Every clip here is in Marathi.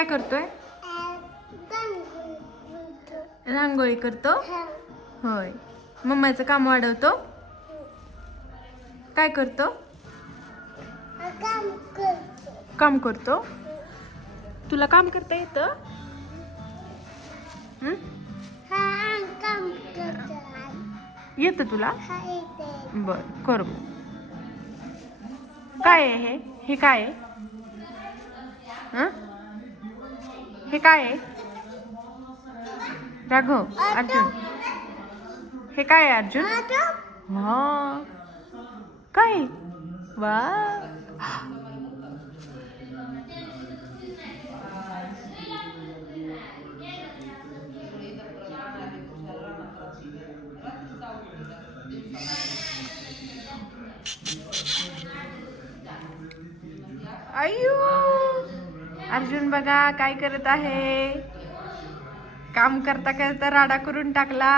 काय करतोय? रांगोळी करतो. होय. मम्माचं काम वाढवतो. काय करतो? काम करतो. तुला काम करता येतं? येतं तुला? बर, कर मग. काय आहे हे? हे काय आहे? हे काय आहे? राघव, अर्जुन, हे काय आहे अर्जुन? हा, काय? वा, अय्यो, अर्जुन बघा काय करत आहे. काम करता करता राडा करून टाकला.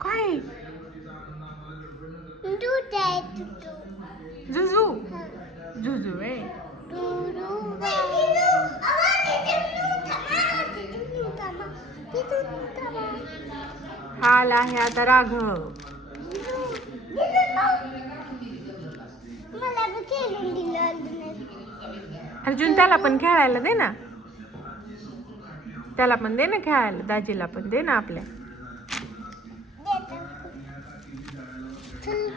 काय? जुजू, जुजू आहे. हा आला आहे आता राघव. अर्जुन त्याला पण खेळायला दे ना. त्याला पण दे ना खेळायला. दाजीला पण दे ना आपल्या. चल